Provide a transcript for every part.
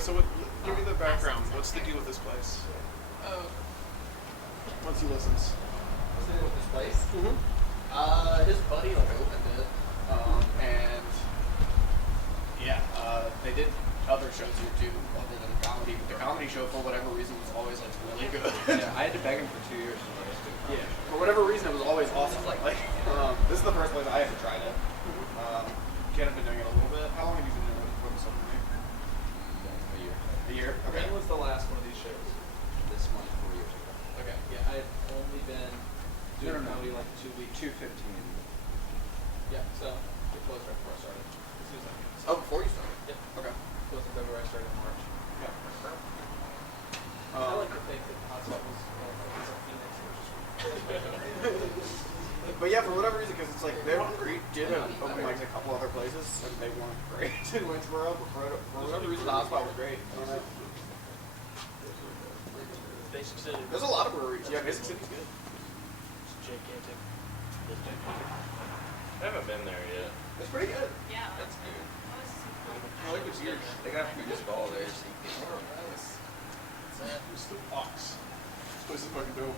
so give me the background. What's the deal with this place? Once he listens. What's the deal with this place? Mm-hmm. His buddy opened it, and they did other shows here too, other than comedy. The comedy show, for whatever reason, was always like really good. Yeah, I had to beg him for 2 years to let us do it. Yeah, for whatever reason, it was always awesome. This is the first place I ever tried it. Ken had been doing it a little bit. How long have you been doing it before this opened? A year. A year. Okay. When was the last one of these shows? This one 4 years ago. Okay. Yeah, I had only been doing comedy like 2 weeks. 2:15. Yeah, so it closed right before I started. As soon as I came. Oh, before you started? Yep. Okay. Closed in February, I started in March. Yeah. I like to think that Hotspot was a Phoenix, which is But yeah, for whatever reason, because it's like they did open mics a couple other places, and they weren't great in Waynesboro. But for whatever reason, the Hotspot was great. Basic City. There's a lot of breweries. Yeah, Basic City's good. It's gigantic. I haven't been there yet. It's pretty good. Yeah. That's good. I like it's huge. They got food just all there, so you can It's the box. This place is fucking dope.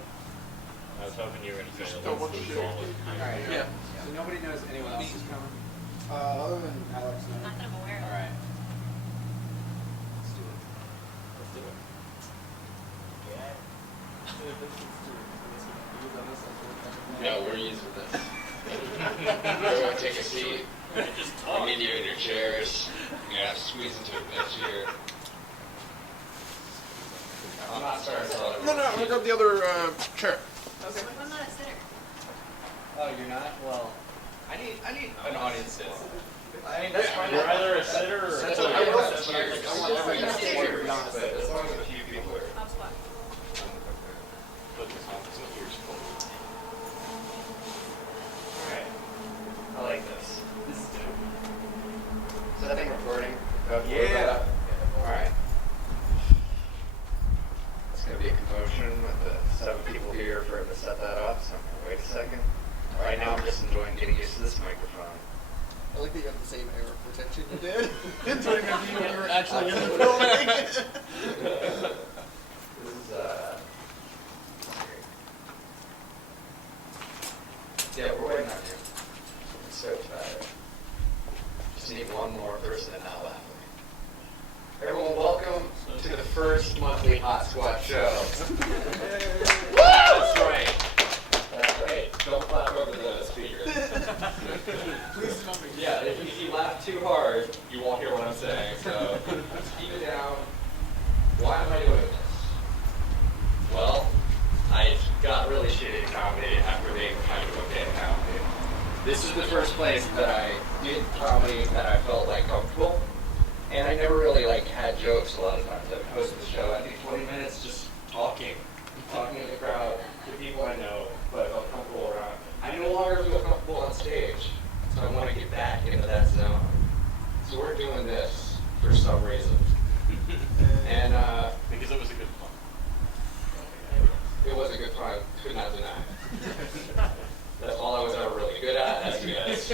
I was hoping you were going to say Just that. don't want shit. Alright. Yeah. So nobody knows anyone else is coming? Other than Alex, no. Not that I'm aware of. Alright. Let's do it. Let's do it. No, we're using this. Everyone take a seat. We need you in your chairs. You're going to have to squeeze into it next year. I'm not starting to tell No, I'm gonna grab the other chair. What if I'm not a sitter? Oh, you're not? Well, I need an audience sit. I mean, that's fine. You're either a sitter or a That's player. what I wrote. Cheers. I want everyone to Cheers. cheer, to be honest. But as long as a few people are... Hotspot. Alright. I like this. This is dope. Is that thing recording? Yeah. Alright. It's going to be a commotion with the 7 people here for him to set that up, so I'm going to wait a second. Right now I'm just enjoying getting used to this microphone. I like that you have the same air of protection you did. It's like if you were actually in the building. This is, yeah, we're waiting on you. I'm so tired. Just need one more person and not laughing. Everyone, welcome to the first monthly Hot Squad show. That's right. That's right. Don't clap over the speaker. Please tell me. Yeah, if you laugh too hard, you won't hear what I'm saying. So keep it down. Why am I doing this? Well, I got really shitty at comedy after being kind of okay at comedy. This is the first place that I did comedy that I felt like comfortable. And I never really had jokes a lot of times. I would host the show, I'd do 20 minutes just talking in the crowd to people I know, but I felt comfortable around. I no longer feel comfortable on stage, so I want to get back into that zone. So we're doing this for some reason. And Because it was a good fun. it was a good time, could not deny. That's all I was ever really good at, as you guys.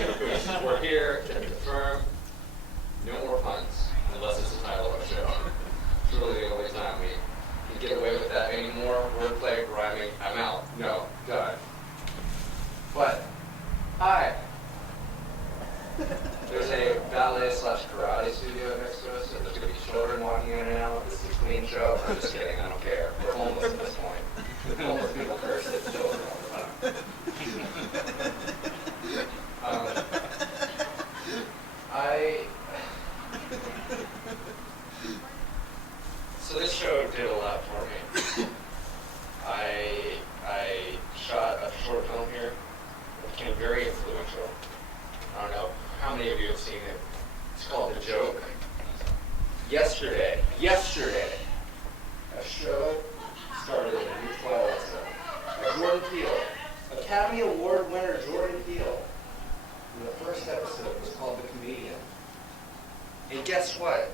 We're here to confirm no more puns, unless it's the title of a show. It's really the only time we can get away with that anymore. Wordplay, rhyming, I'm out. No, done. But, hi. There's a ballet/karate studio next to us, so there's going to be children walking in and out. This is a clean show. I'm just kidding, I don't care. We're homeless at this point. Homeless people curse at children all the time. So this show did a lot for me. I shot a short film here. It became very influential. I don't know how many of you have seen it. It's called The Joke. Yesterday, a show started in a new Twilight Zone. Jordan Peele, Academy Award winner Jordan Peele. And the first episode was called The Comedian. And guess what?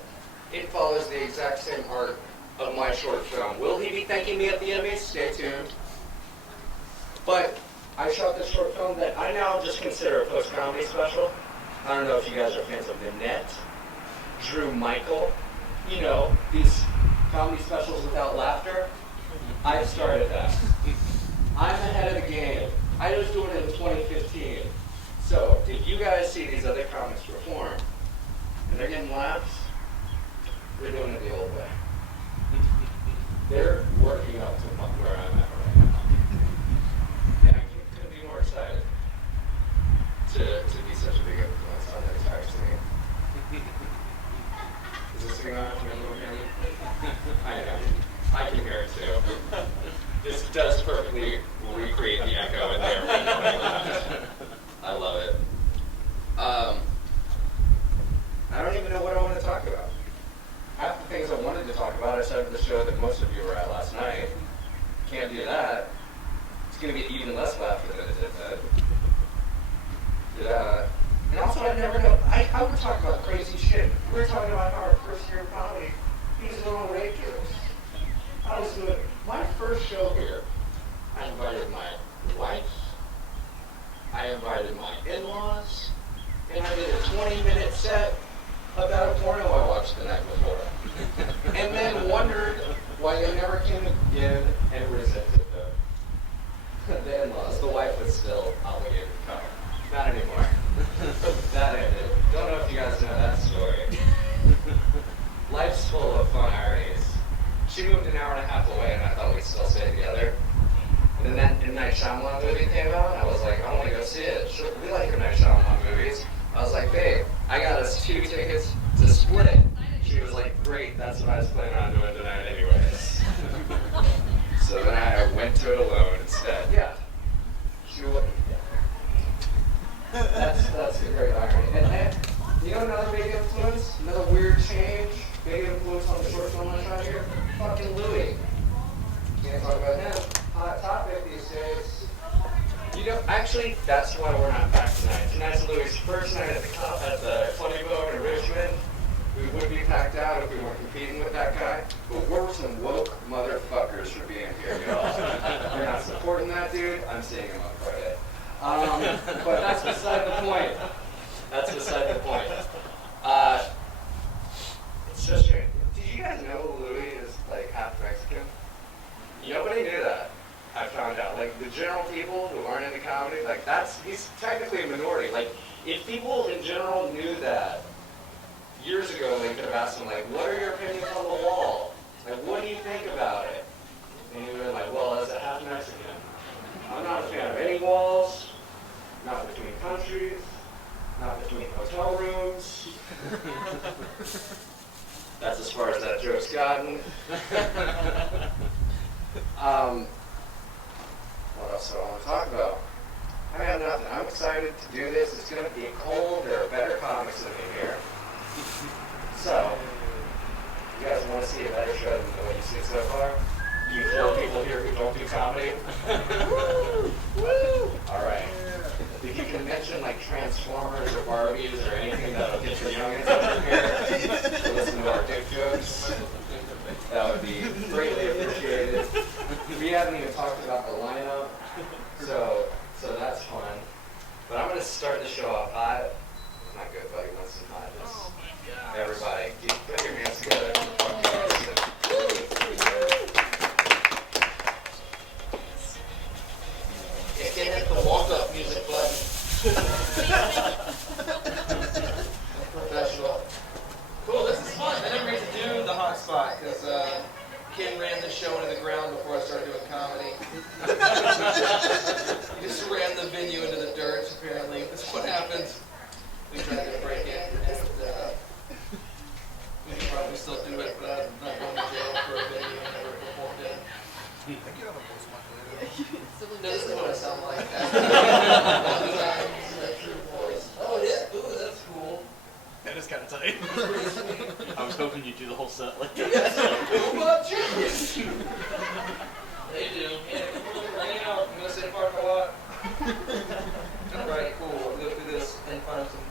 It follows the exact same arc of my short film. Will he be thanking me at the Emmys? Stay tuned. But I shot this short film that I now just consider a post-comedy special. I don't know if you guys are fans of Nanette, Drew Michael, you know, these comedy specials without laughter. I started that. I'm ahead of the game. I was doing it in 2015. So if you guys see these other comics perform and they're getting laughs, we're doing it the old way. They're working up to where I'm at right now. And I couldn't be more excited to be such a big influence on the entire scene. Is this thing on? Can anyone hear me? I am. I can hear it too. This does perfectly recreate the echo in there. I love it. I don't even know what I want to talk about. Half the things I wanted to talk about I said at the show that most of you were at last night. Can't do that. It's going to get even less laughter than it did that. And also, I never know. I would talk about crazy shit. We were talking about our first year of comedy. He was doing rape jokes. I was doing my first show here. I invited my wife. I invited my in-laws. And I did a 20-minute set about a porno I watched the night before. And then wondered why they never came again and resented the in-laws. The wife was still obligated to come. Not anymore. That ended. Don't know if you guys know that story. Life's full of fun ironies. She moved an hour and a half away and I thought we'd still stay together. And then that M. Night Shyamalan movie came out and I was like, I want to go see it. We like M. Night Shyamalan movies. I was like, babe, I got us 2 tickets to Split. She was like, great, that's what I was planning on doing tonight anyways. So then I went to it alone instead. Yeah. She wouldn't. Yeah. That's a great irony. And you know another big influence? Another weird change? Big influence on the short film I shot here? Fucking Louis. Can't talk about him. Hot topic these days. You know, actually, that's why we're not back tonight. Tonight's Louis' first night at the Funny Bone in Richmond. We would be packed out if we weren't competing with that guy, but we're some woke motherfuckers for being here, y'all. You're not supporting that dude? I'm seeing him on Friday. But that's beside the point. That's beside the point. It's just strange. Did you guys know Louis is like half Mexican? Nobody knew that. I found out. Like the general people who aren't into comedy, like he's technically a minority. Like if people in general knew that years ago, they could have asked him like, what are your opinions on the wall? Like what do you think about it? And he would have been like, well, as a half Mexican, I'm not a fan of any walls, not between countries, not between hotel rooms. That's as far as that joke's gotten. What else do I want to talk about? I have nothing. I'm excited to do this. It's going to be cold. There are better comics than me here. So, you guys want to see a better show than what you've seen so far? You 4 people here who don't do comedy? Woo! Woo! Alright. If you can mention like Transformers or Barbies or anything that'll get your youngins over here to listen to our dick jokes, that would be greatly appreciated. We haven't even talked about the lineup, so that's fun. But I'm going to start the show off hot. My good buddy Winston Hodges. Everybody, put your hands together. You can hit the walk-up music button. Professional. Cool, this is fun. I never get to do the hot spot because Kenn ran the show into the ground before I started doing comedy. He just ran the venue into the dirt, apparently. That's what happens. We tried to break it, and we could probably still do it, but I'm not going to jail for a venue I never performed in. No, this is what I sound like. Oh, it is? Ooh, that's cool. That is kind of tight. I was hoping you'd do the whole set like that. Yes, who about chickens? They do. Yeah, hang out. I'm going to say park a lot. Alright, cool. We'll go through this and find some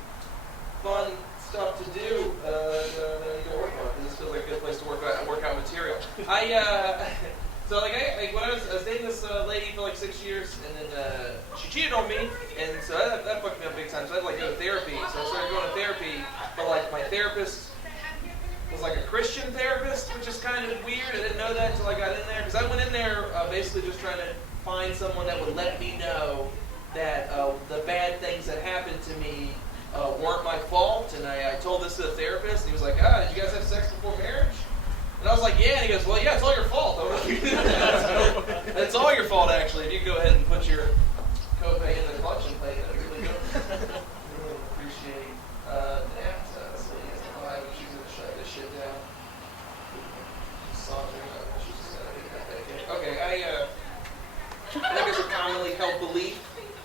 fun stuff to do that you can work on. This feels like a good place to work out material. So like when I was dating this lady for like 6 years, and then she cheated on me, and so that fucked me up big time. So I had to like go to therapy. So I started going to therapy, but like my therapist was like a Christian therapist, which is kind of weird. I didn't know that until I got in there. Because I went in there basically just trying to find someone that would let me know that the bad things that happened to me weren't my fault. And I told this to the therapist, and he was like, did you guys have sex before marriage? And I was like, yeah. And he goes, well, yeah, it's all your fault. I don't know if you did that. So, it's all your fault, actually. If you can go ahead and put your copay in the collection plate, that'd be really good. Really appreciate that. So you guys know why she's going to shut this shit down. She's just going to get that back in. Okay, I think it's a commonly held belief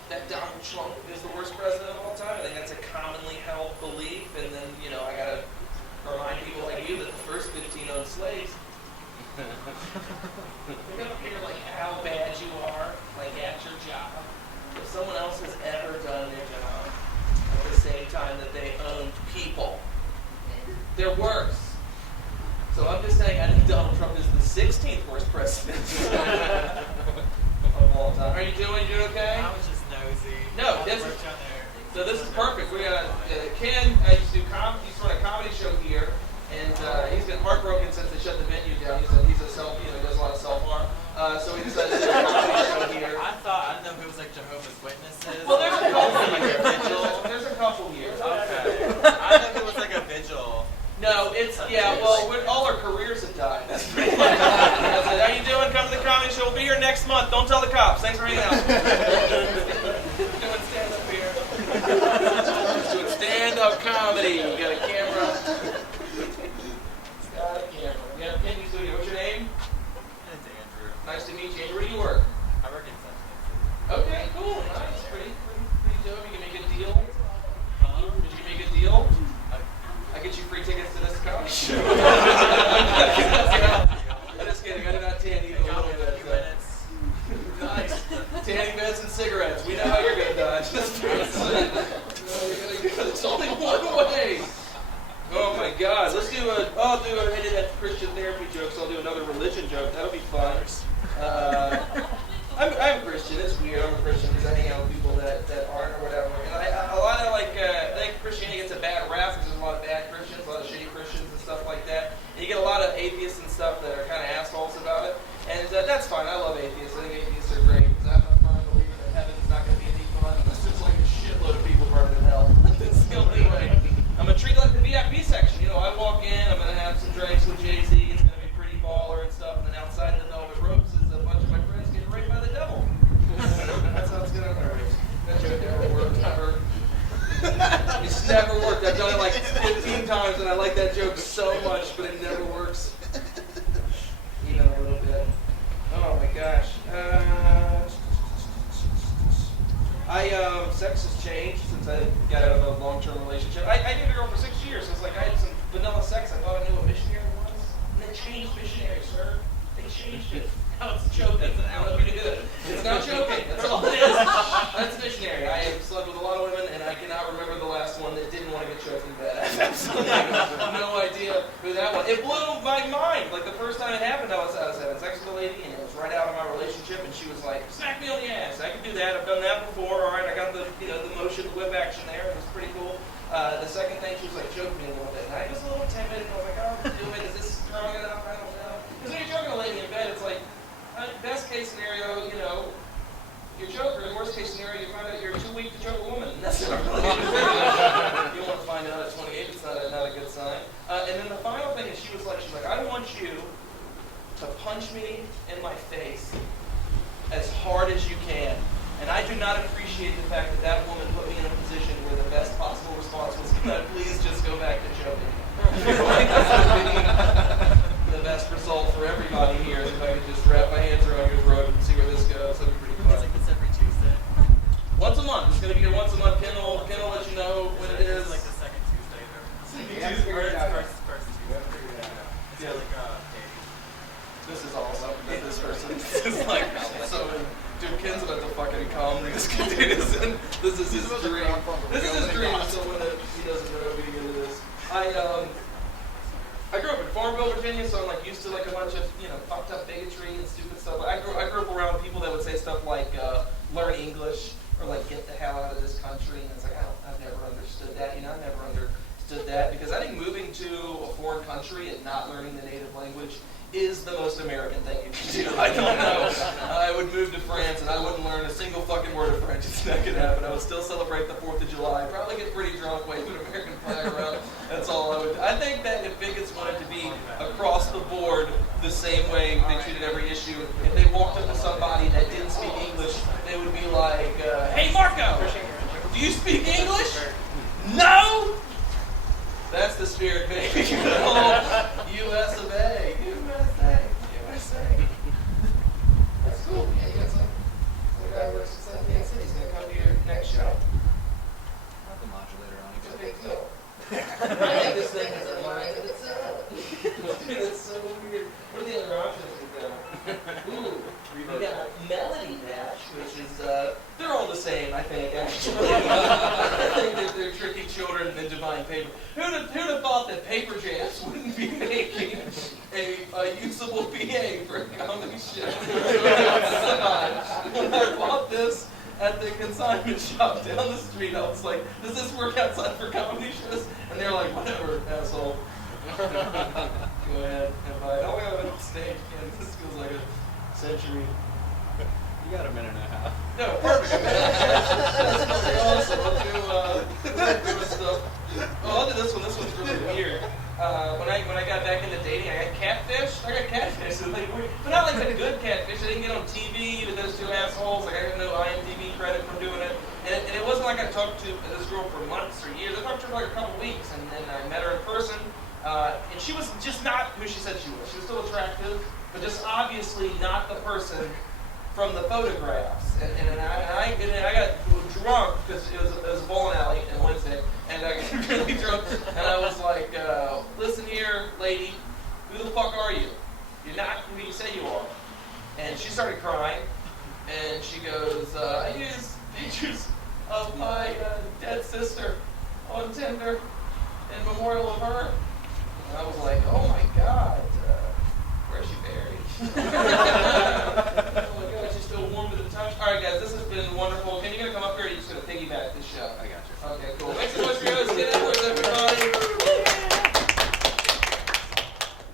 that Donald Trump is the worst president of all time. I think that's a commonly held belief. And then, I got to remind people like you that the first 15 owned slaves. They don't care like how bad you are, like at your job. If someone else has ever done their job at the same time that they owned people, they're worse. So I'm just saying, I think Donald Trump is the 16th worst president of all time. Are you doing okay? I was just nosy. No, so this is perfect. We got Ken. Used to run a comedy show here, and he's been heartbroken since they shut the venue down. He's a self, does a lot of self-harm. So he decided to do a comedy show here. I didn't know if it was like Jehovah's Witnesses. Well, there's a couple like here. a vigil. There's a couple here. Okay. I didn't know if it was like a vigil. No, all our careers have died. That's pretty much it. How you doing? Come to the comedy show. We'll be here next month. Don't tell the cops. Thanks for hanging out. Doing stand-up here. Doing stand-up comedy. You got a camera. Got a camera. We got a pin studio. What's your name? It's Andrew. Nice to meet you. Andrew, where do you work? I work in Central. Okay, cool. Nice. Pretty dope. You can make a deal. Did you make a deal? I get you free tickets to this comedy show. I'm just kidding. I did not tan you a little bit. Nice. Tanning beds and cigarettes. We know how you're going to die. It's only one way. Oh my God. I'll do a Christian therapy joke, so I'll do another religion joke. That'll be fun. I'm Christian. It's weird. I'm a Christian because I hang out with people that aren't or whatever. And I think Christianity gets a bad rap because there's a lot of bad Christians, a lot of shitty Christians and stuff like that. And you get a lot of atheists and stuff that are kind of assholes about it. And that's fine. I love atheists. I think atheists are great because I'm a firm believer that heaven is not going to be any fun unless there's like a shitload of people burning in hell. That's the only way. I'm going to treat it like the VIP section. I walk in, I'm going to have some drinks with Jay-Z. It's going to be pretty baller and stuff. And then outside in the velvet ropes is a bunch of my friends getting raped by the devil. That's how it's going to work. That joke never worked ever. It's never worked. I've done it like 15 times, and I like that joke so much, but it never works. Even a little bit. Oh my gosh. Sex has changed since I got out of a long-term relationship. I dated a girl for 6 years. It's like I had some vanilla sex. I thought I knew what missionary was. And they changed missionary, sir. They changed it. Now it's joking. I don't know if you can do that. It's not joking. That's all it is. That's missionary. I have slept with a lot of women, and I cannot remember the last one that didn't want to get choked in bed. I have absolutely no idea who that was. It blew my mind. Like the first time it happened, I was having sex with a lady, and it was right out of my relationship, and she was like, "Smack me on the ass." I can do that. I've done that before. All right, I got the motion, the whip action there. It was pretty cool. The second thing, she was like, choke me a little bit, and I was a little timid, and I was like, "Oh, do it. Is this strong enough? I don't know." Because when you're choking a lady in bed, it's like. Best case scenario, you're choker. In worst case scenario, you find out you're too weak to choke a woman. That's not really good. You want to find out at 28. It's not a good sign. And then the final thing is she's like, I want you to punch me in my face as hard as you can. And I do not appreciate the fact that woman put me in a position where the best possible response was, "Can I please just go back to choking?" Like, the best result for everybody here is if I could just wrap my hands around your throat and see where this goes. That'd be pretty fun. It's like this every Tuesday. Once a month. It's going to be here once a month. Ken will let you know when it is. It's like the second Tuesday there. Yeah, figured it out. First Tuesday. It's Yeah. like This is awesome. This person is like so. Dude, Ken's about to fucking come. This is his dream. This is his dream. So when he doesn't know we can get into this. I grew up in Farmville, Virginia, so I'm like used to like a bunch of fucked up bigotry and stupid stuff. I grew up around people that would say stuff like learn English or like get the hell out of this country, and it's like I've never understood that. I never understood that because I think moving to a foreign country is the most American thing you can do. I don't know. I would move to France and I wouldn't learn a single fucking word of French. It's not gonna happen. I would still celebrate the 4th of July. Probably get pretty drunk, wave an American flag around. That's all I would do. I think that if bigots wanted to be across the board the same way they treated every issue, if they walked up to somebody that didn't speak English, they would be like, hey Marco, do you speak English? No? That's the spirit, baby. U.S. of A. USA. That's cool. Yeah, you got some guy who works at San City. He's going to come to your next show. Not the modulator on It's a it. big deal. I think this thing has a mind of its own. Dude, it's so weird. What are the other options we got? Ooh, we got Melody Dash, which is, they're all the same, I think, actually. I think that they're tricking children into buying paper. Who'd have thought that Paper Jams wouldn't be making a usable PA for a comedy show? When I bought this at the consignment shop down the street, I was like, does this work outside for comedy shows? And they're like, whatever, asshole. Go ahead and buy it. Oh, we have it on stage. Yeah, this feels like a century. You got a minute and a half. No, perfect. That's really awesome. I'll do stuff. Oh, I'll do this one. This one's really weird. When I got back into dating, I got catfish. But not like the good catfish. I didn't get on TV with those two assholes. Like I got no IMDb credit for doing it. And it wasn't like I talked to this girl for months or years. I talked to her for like a couple weeks, and then I met her in person. And she was just not who she said she was. She was still attractive, but just obviously not the person from the photographs. And I got drunk because it was a bowling alley in Wednesday, and I got really drunk, and I was like, listen here, lady, who the fuck are you? You're not who you say you are. And she started crying, and she goes, I use pictures of my dead sister on Tinder in memorial of her. And I was like, oh my God, where's she buried? Oh my God, she's still warm to the touch. All right, guys, this has been wonderful. Can you gonna come up here, or are you just gonna piggyback this show? I got you. Okay, cool. Thanks so much for your host, Kenn Edwards, everybody.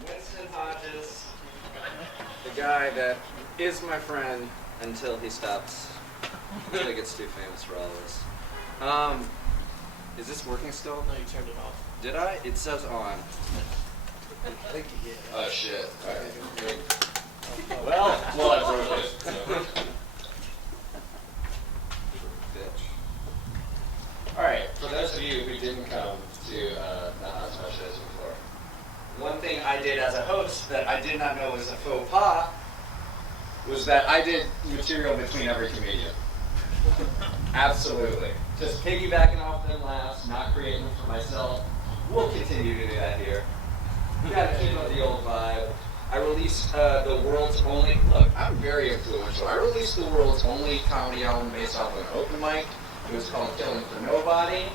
Winston Hodges. The guy that is my friend until he stops, until he gets too famous for all of us. Is this working still? No, you turned it off. Did I? It says on. I think you did. Oh shit. Alright. Well, I broke it. So. Bitch. Alright, for those of you who didn't come to the House My shows before, one thing I did as a host that I did not know was a faux pas was that I did material between every comedian. Absolutely. Just piggybacking off them laughs, not creating them for myself. We'll continue to do that here. We gotta keep up the old vibe. I released the world's only, look, I'm very influential. I released the world's only comedy album based off of an open mic. It was called Killing for Nobody,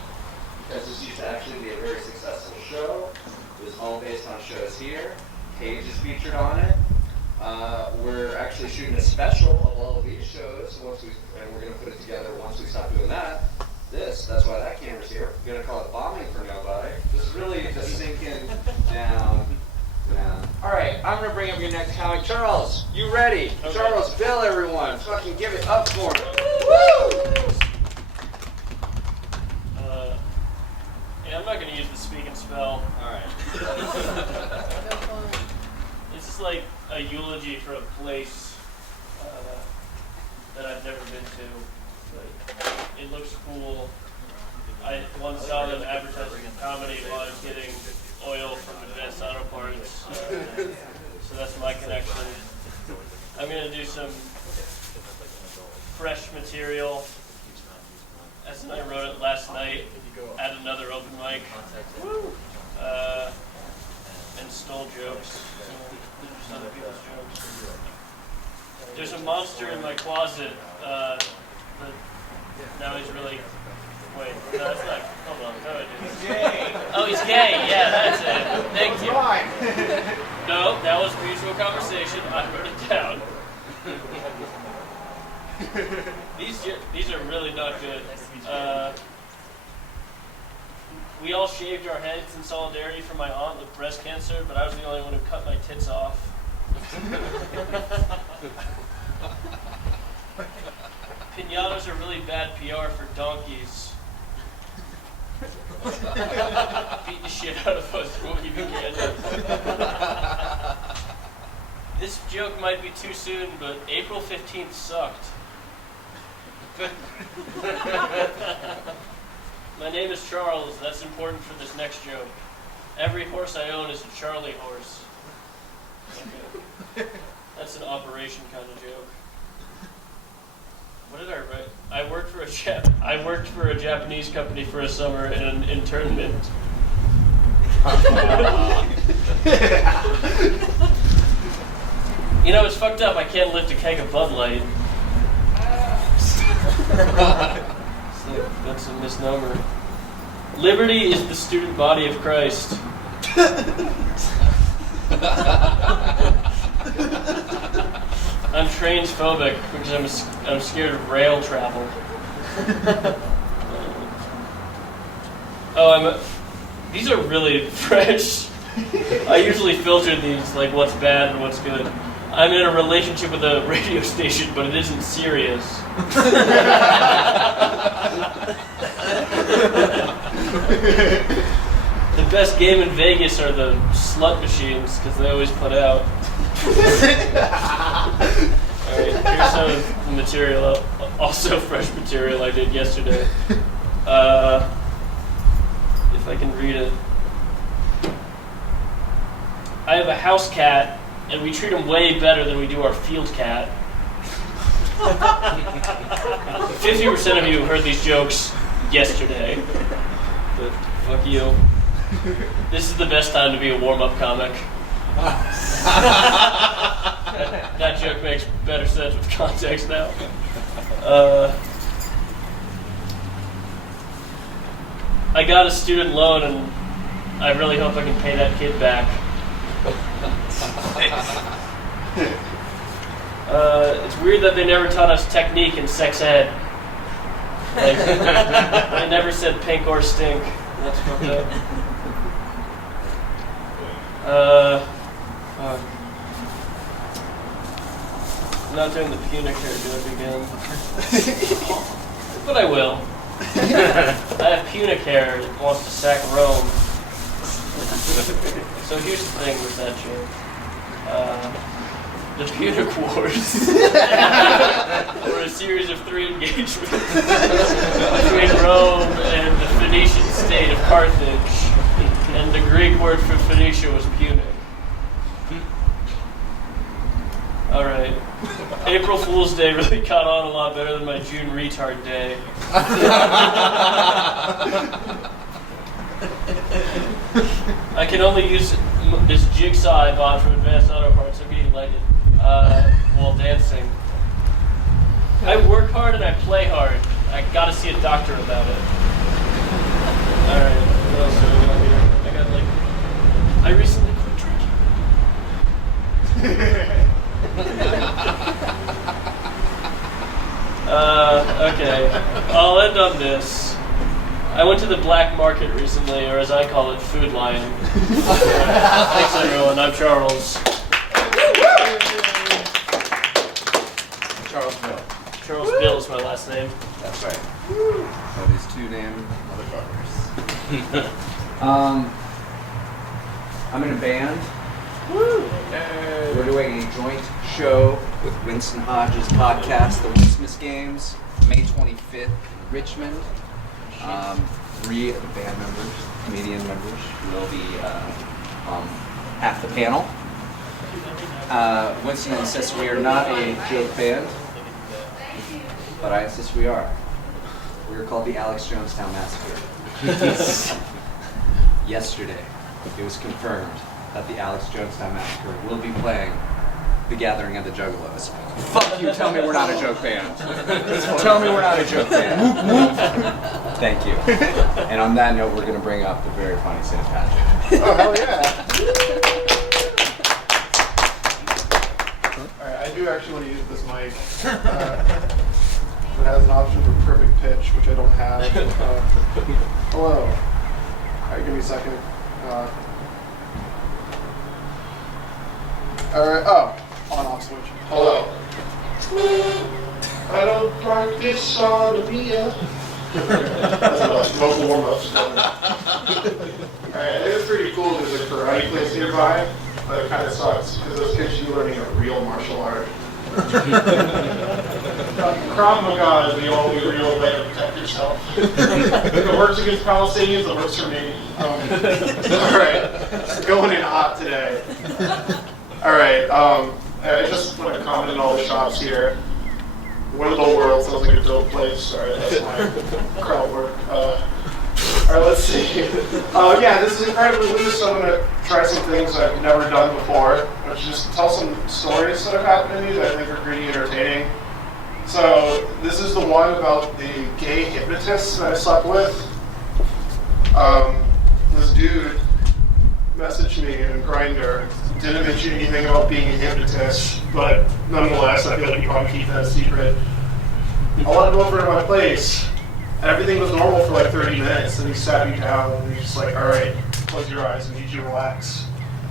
because this used to actually be a very successful show. It was all based on shows here. Paige is featured on it. We're actually shooting a special of all of these shows, and we're going to put it together once we stop doing that. That's why that camera's here. We're going to call it Bombing for Nobody. Just really just sinking down. All right, I'm going to bring up your next comic. Charles, you ready? Okay. Charles, Bill, everyone. Fucking give it up for him. Woo! Yeah, I'm not going to use the speak and spell. All right. This is like a eulogy for a place that I've never been to. But it looks cool. I once saw them advertising a comedy while I was getting oil from Advanced Auto Parts. So that's my connection. I'm going to do some fresh material. As I wrote it last night at another open mic. And stole jokes. Just other people's jokes. There's a monster in my closet. But now he's really. Wait, no, that's not. Hold on, how do I do this? He's gay. Oh, he's gay. Yeah, that's it. Thank you. No, that was mutual conversation. I wrote it down. These are really not good. We all shaved our heads in solidarity for my aunt with breast cancer, but I was the only one who cut my tits off. bad PR for donkeys. Beat the shit out of us when we began. This joke might be too soon, but April 15th sucked. My name is Charles. That's important for this next joke. Every horse I own is a Charlie horse. Okay. That's an operation kind of joke. What did I write? I worked for a Japanese company for a summer in an internment. You know, it's fucked up. I can't lift a keg of Bud Light. So that's a misnomer. Liberty is the student body of Christ. I'm transphobic because I'm scared of rail travel. These are really fresh. I usually filter these, like what's bad and what's good. I'm in a relationship with a radio station, but it isn't serious. The best game in Vegas are the slut machines, because they always put out. Alright, here's some of the material, also fresh material I did yesterday. If I can read it. I have a house cat, and we treat him way better than we do our field cat. 50% of you heard these jokes yesterday, but fuck you. This is the best time to be a warm-up comic. That joke makes better sense with context now. I got a student loan, and I really hope I can pay that kid back. It's weird that they never taught us technique in sex ed. Like, they never said pink or stink. That's fucked up. I'm not doing the punic hair joke again. But I will. I have punic hair that wants to sack Rome. So here's the thing with that joke. The Punic Wars were a series of 3 engagements between Rome and the Phoenician state of Carthage, and the Greek word for Phoenicia was Punic. Alright. April Fool's Day really caught on a lot better than my June Retard Day. I can only use this jigsaw I bought from Advanced Auto Parts. I'm getting lighted while dancing. I work hard and I play hard. I gotta see a doctor about it. Alright, what else do we got here? I recently quit drinking. Okay, I'll end on this. I went to the black market recently, or as I call it, Food Lion. Thanks everyone, I'm Charles. Charles Bill. Charles Bill is my last name. That's right. So these 2 named motherfuckers. I'm in a band. Woo! We're doing a joint show with Winston Hodges podcast, the Christmas Games, May 25th in Richmond. 3 of the band members, comedian members, will be on half the panel. Winston insists we are not a joke band, but I insist we are. We are called the Alex Jonestown Massacre. Yesterday, it was confirmed that the Alex Jonestown Massacre will be playing The Gathering of the Juggalos. Fuck you, tell me we're not a joke band. Tell me we're not a joke band. Thank you. And on that note, we're going to bring up the very funny Samantha Padgett. Oh, hell yeah. Alright, I do actually want to use this mic. It has an option for perfect pitch, which I don't have. Hello. Alright, give me a second. Alright, on off switch. Hello. I don't practice sodomia. That's vocal warm-ups. Alright, I think it's pretty cool. There's a karate place nearby, but it kind of sucks because those kids should be learning a real martial art. Krav Maga is the only real way to protect yourself. If it works against Palestinians, it works for me. Alright, going in hot today. Alright, I just want to comment on all the shops here. Wonderful World sounds like a dope place. Alright, that's my crowd work. Alright, let's see. Yeah, this is incredibly loose, so I'm going to try some things I've never done before, which is just tell some stories that have happened to me that I think are pretty entertaining. So, this is the one about the gay hypnotist that I slept with. This dude messaged me in Grindr. Didn't mention anything about being a hypnotist, but nonetheless, I feel like you probably keep that a secret. I let him over to my place. Everything was normal for like 30 minutes, and he sat me down, and he's just like, all right, close your eyes, I need you to relax.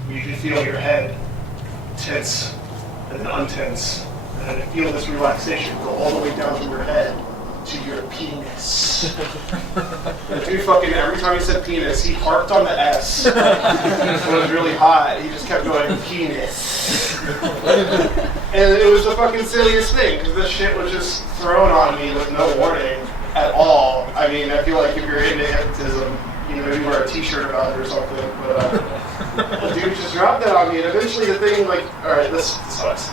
I need you to feel your head tense and then untense. And then feel this relaxation go all the way down from your head to your penis. And dude fucking, every time he said penis, he harped on the S. When it was really hot, he just kept going, penis. And it was the fucking silliest thing, because this shit was just thrown on me with no warning at all. I mean, I feel like if you're into hypnotism, you know, maybe wear a t-shirt about it or something, but the dude just dropped that on me, and eventually the thing, like, alright, this sucks.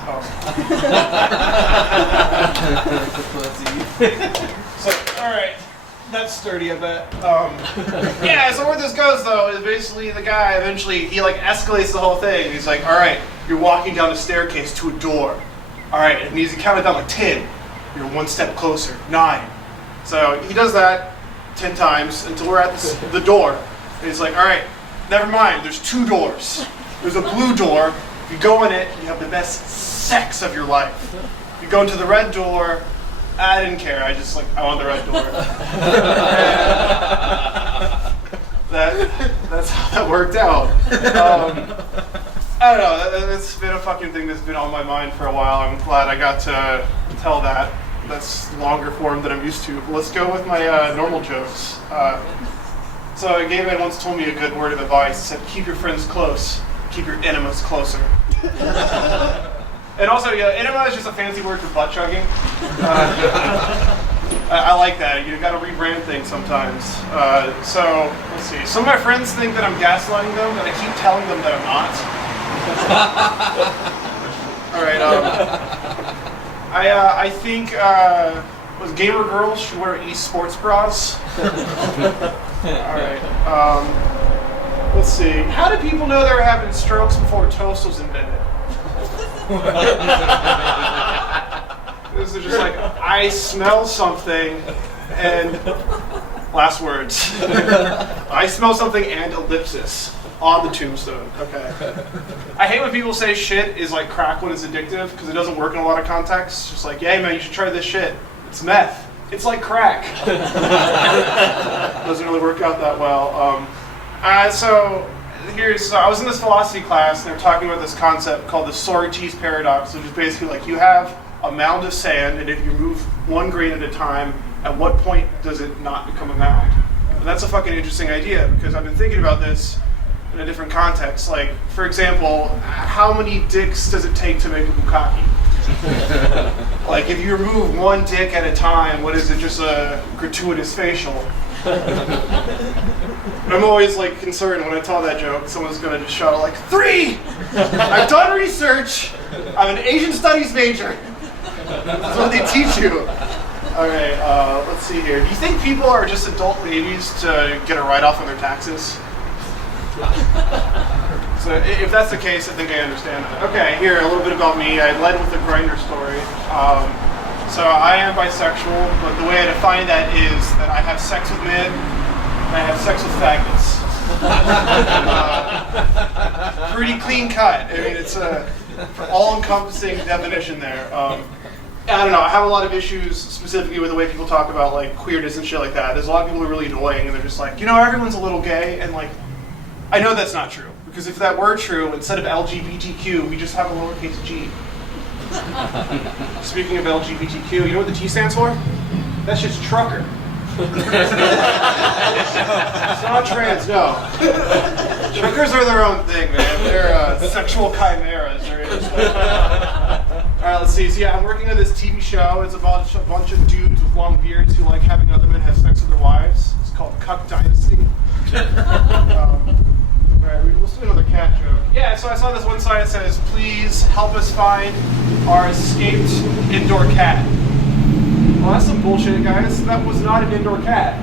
So, alright, that's sturdy, I bet. Yeah, so where this goes, though, is basically the guy, eventually, he, like, escalates the whole thing. He's like, alright, you're walking down the staircase to a door. Alright, it needs to count it down like 10. You're one step closer, 9. So, he does that 10 times until we're at the door. And he's like, alright, never mind, there's 2 doors. There's a blue door. If you go in it, you have the best sex of your life. If you go into the red door, I didn't care. I want the red door. That's how that worked out. I don't know. That's been a fucking thing that's been on my mind for a while. I'm glad I got to tell that. That's longer form than I'm used to. But let's go with my normal jokes. So a gay man once told me a good word of advice. He said, keep your friends close, keep your enemas closer. And also, yeah, enema is just a fancy word for butt chugging. I like that. You gotta rebrand things sometimes. So, let's see. Some of my friends think that I'm gaslighting them, and I keep telling them that I'm not. Alright, I think was gamer girls should wear esports bras. Alright, let's see. How do people know they were having strokes before toast was invented? This is just like, I smell something, and last words. I smell something and ellipsis on the tombstone. Okay. I hate when people say shit is like crack when it's addictive, because it doesn't work in a lot of contexts. Just like, yeah, man, you should try this shit. It's meth. It's like crack. Doesn't really work out that well. So I was in this philosophy class, and they were talking about this concept called the Socrates paradox, which is basically like you have a mound of sand, and if you move one grain at a time, at what point does it not become a mound? And that's a fucking interesting idea, because I've been thinking about this in a different context. Like, for example, how many dicks does it take to make a bukkake? Like, if you remove one dick at a time, what is it, just a gratuitous facial? I'm always like concerned when I tell that joke, someone's gonna just shout like, 3! I've done research! I'm an Asian studies major! That's what they teach you. Alright, let's see here. Do you think people are just adult babies to get a write-off on their taxes? So if that's the case, I think I understand that. Okay, here, a little bit about me. I led with the Grindr story. So I am bisexual, but the way I define that is that I have sex with men, and I have sex with faggots. Pretty clean cut. I mean, it's a all-encompassing definition there. I don't know, I have a lot of issues specifically with the way people talk about like queerness and shit like that. There's a lot of people who are really annoying, and they're just like, you know, everyone's a little gay, and like, I know that's not true. Because if that were true, instead of LGBTQ, we just have a lowercase g. Speaking of LGBTQ, you know what the T stands for? That's just trucker. It's not trans, no. Truckers are their own thing, man. They're sexual chimeras. Alright, let's see. So yeah, I'm working on this TV show. It's about a bunch of dudes with long beards who like having other men have sex with their wives. It's called Cuck Dynasty. Alright, let's do another cat joke. Yeah, so I saw this one sign that says, please help us find our escaped indoor cat. Well, that's some bullshit, guys. That was not an indoor cat.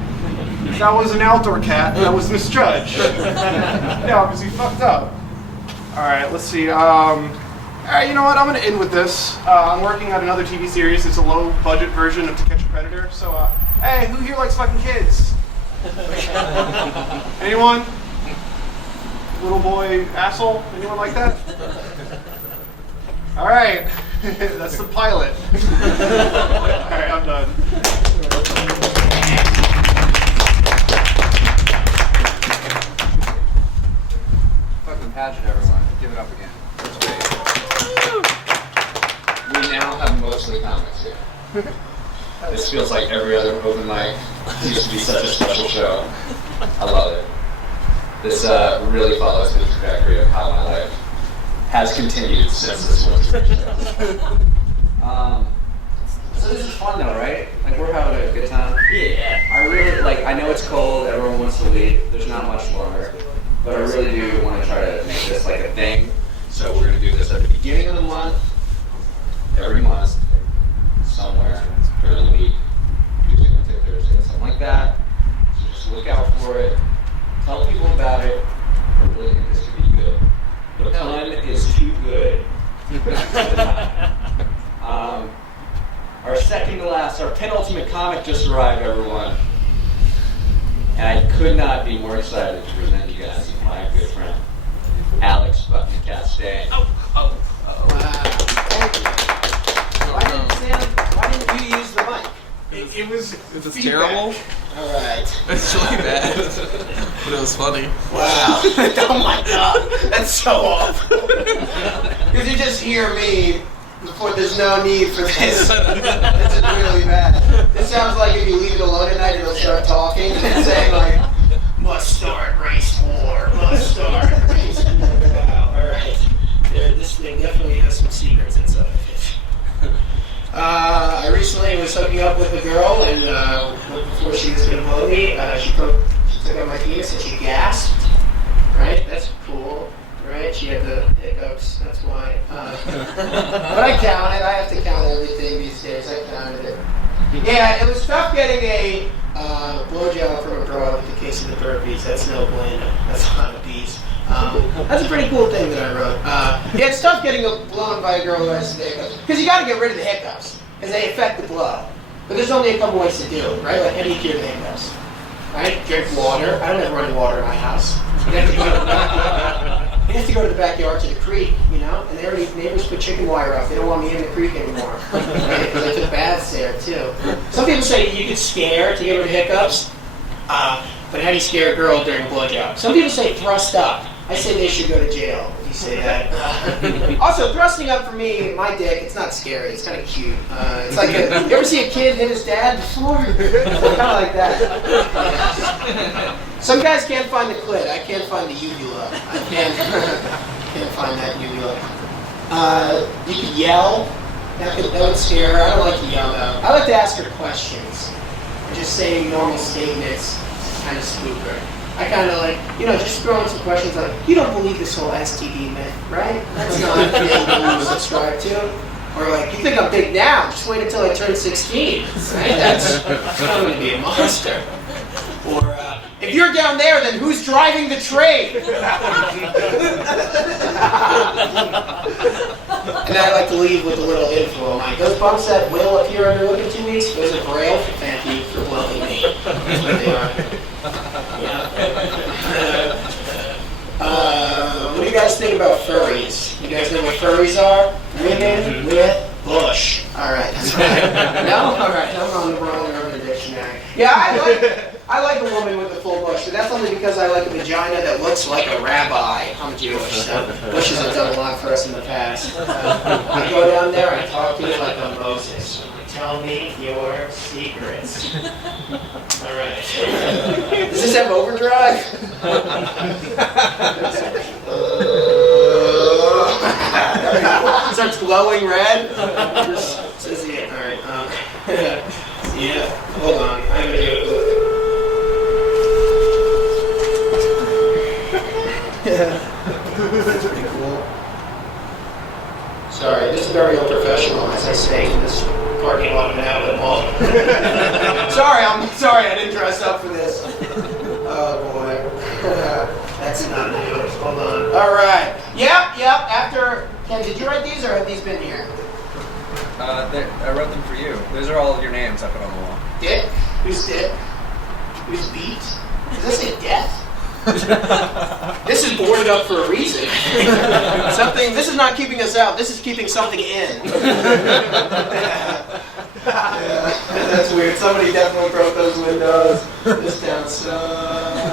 That was an outdoor cat that was misjudged. Yeah, because he fucked up. Alright, let's see. Alright, you know what? I'm going to end with this. I'm working on another TV series. It's a low-budget version of To Catch a Predator. So, hey, who here likes fucking kids? Anyone? Little boy asshole? Anyone like that? Alright, that's the pilot. Alright, I'm done. Fucking Padgett, everyone. Give it up again. That's great. We now have most of the comics here. This feels like every other open mic. It used to be such a special show. I love it. This really follows the trajectory of how my life has continued since this was show. So this is fun though, right? Like we're having a good time. Yeah. I really I know it's cold, everyone wants to leave, there's not much longer. But I really do want to try to make this like a thing. So we're going to do this at the beginning of the month, every month, somewhere during the week, usually Wednesday, Thursday, something like that. So just look out for it. Tell people about it. I really think this could be good. The pun is too good. Our second to last, our penultimate comic just arrived, everyone. And I could not be more excited to present you guys my good friend, Alex fucking Castagne. Why didn't you use the mic? It was Is this terrible? Alright. It's really bad. But it was funny. Wow. Oh my god. That's so awful. Because you just hear me before there's no need for this. This is really bad. This sounds like if you leave it alone at night, it'll start talking and saying like, must start race war, must start race war. Wow, alright. This thing definitely has some secrets inside of it. I recently was hooking up with a girl, and before she was going to blow me, she took out my penis and she gasped. Right? That's cool. Right? She had the hiccups. That's why. But I counted. I have to count everything these days. I counted it. Yeah, it was tough getting a blowjob from a girl with the case of the burpees. That's no bueno. That's a lot of bees. That's a pretty cool thing that I wrote. Yeah, it's tough getting blown by a girl who has the hiccups. Because you got to get rid of the hiccups. Because they affect the blow. But there's only a couple ways to do it, right? Like, how do you cure the hiccups? Right? Drink water. I don't have running water in my house. You have to go to the backyard. You have to go to the backyard to the creek, you know? And neighbors put chicken wire up. They don't want me in the creek anymore. Right? Because I took baths there, too. Some people say you could scare to get rid of hiccups. But how do you scare a girl during a blowjob? Some people say thrust up. I say they should go to jail if you say that. Also, thrusting up for me, my dick, it's not scary. It's kind of cute. It's like, you ever see a kid hit his dad before? It's kind of like that. Some guys can't find the clit. I can't find the uvula. I can't find that uvula. You could yell. That would scare her. I don't like to yell though. I like to ask her questions. Just saying normal statements kind of spook her. I kind of like, just throw in some questions like, you don't believe this whole STD myth, right? That's not a thing you subscribe to. Or like, you think I'm big now, just wait until I turn 16, right? That's going to be a monster. Or, if you're down there, then who's driving the train? And I like to leave with a little info. I'm like, those bumps that will appear on your lip in 2 weeks, those are braille. Thank you for blowing me. That's what they are. What do you guys think about furries? You guys know what furries are? Women with bush. Alright, that's right. No? Alright, I'm on the wrong Urban Dictionary. Yeah, I like a woman with a full bush, but that's only because I like a vagina that looks like a rabbi. I'm Jewish, so bushes have done a lot for us in the past. I go down there, I talk to you like a Moses. Tell me your secrets. All right. Does this have overdrive? Starts glowing red. Just says yeah. All right. Yeah. Hold on. I'm gonna do it. That's pretty cool. Sorry, this is very unprofessional as I say in this parking lot of an outlet mall. I'm sorry I didn't dress up for this. Oh boy. That's not new. Hold on. Alright. Yep. After Ken, did you write these or have these been here? I wrote them for you. Those are all of your names I put on the wall. Dick? Who's Dick? Who's Beat? Does this say death? This is boarded up for a reason. This is not keeping us out, this is keeping something in. That's weird. Somebody definitely broke those windows. This town sucks.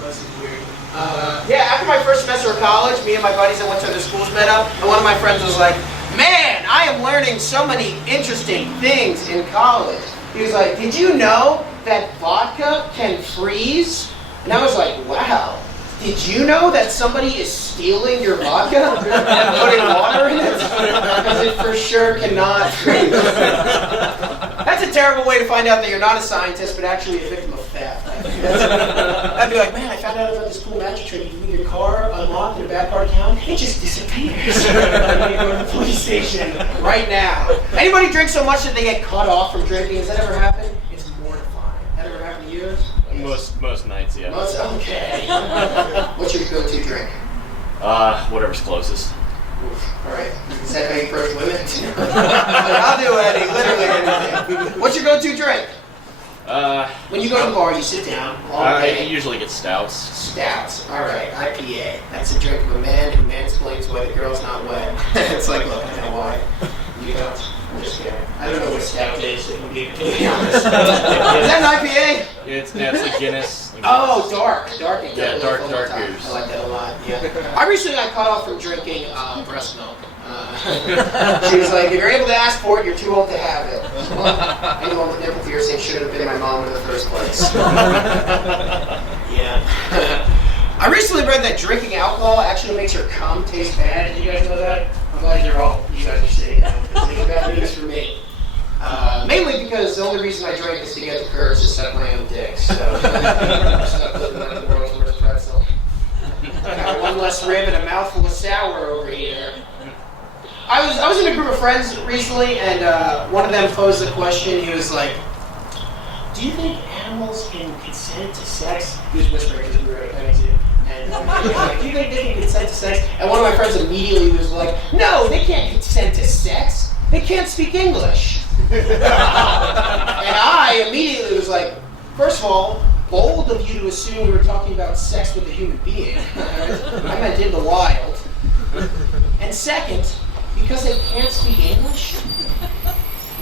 That's weird. After my first semester of college, me and my buddies that went to other schools met up, and one of my friends was like, "Man, I am learning so many interesting things in college." He was like, "Did you know that vodka can freeze?" And I was like, "Wow, did you know that somebody is stealing your vodka and putting water in it? Because it for sure cannot freeze." That's a terrible way to find out that you're not a scientist, but actually a victim of theft. I'd be like, "Man, I found out about this cool magic trick. You leave your car unlocked in a bad part of town, it just disappears." You need to go to the police station right now. Anybody drink so much that they get cut off from drinking? Has that ever happened? It's mortifying. That ever happened to you? Most nights, yeah. Okay. What's your go-to drink? Whatever's closest. Alright. Is that how you approach women? I'll do anything, literally anything. What's your go-to drink? When you go to the bar, you sit down all I day. usually get stouts. Stouts. Alright, IPA. That's a drink of a man who mansplains why the girl's not wet. It's like, look, I know why. You don't. I'm just kidding. I don't know what stout is, if I'm being completely honest. Is that an IPA? It's like Guinness. Oh, dark and dark beers. I like that a lot. Yeah. I recently got cut off from drinking breast milk. She was like, "If you're able to ask for it, you're too old to have it." Anyone with nipple piercing should have been my mom in the first place. Yeah. I recently read that drinking alcohol actually makes your cum taste bad. Did you guys know that? I'm glad you guys are sitting down. It's bad news for me. Mainly because the only reason I drink is to get the courage to suck my own dick. So, stop looking like the world's worst pretzel. I got one less rib and a mouthful of sour over here. I was in a group of friends recently, and one of them posed the question. He was like, "Do you think animals can consent to sex?" He was whispering because we were at a petting zoo. And he was like, "Do you think they can consent to sex?" And one of my friends immediately was like, "No, they can't consent to sex. They can't speak English." And I immediately was like, first of all, bold of you to assume we were talking about sex with a human being. I meant in the wild. And second, because they can't speak English,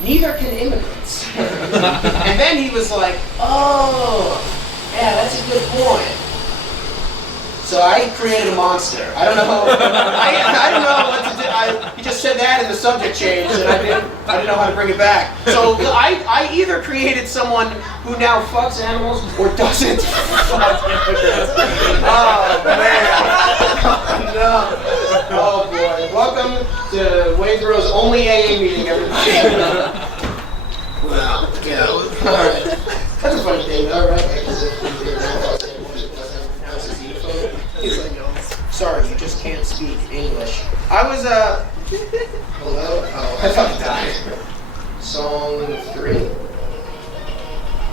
neither can immigrants. And then he was like, "Oh, yeah, that's a good point." So I created a monster. I don't know. I don't know what to do. He just said that and the subject changed, and I didn't know how to bring it back. So I either created someone who now fucks animals or doesn't fuck immigrants. Oh man. No. Oh boy. Welcome to Waynesboro's only AA meeting, everybody. Wow. Yeah. All right. That's a funny thing, though, right? He's like, "No, sorry, you just can't speak English." I was, hello? Oh, I fucking died. Song 3.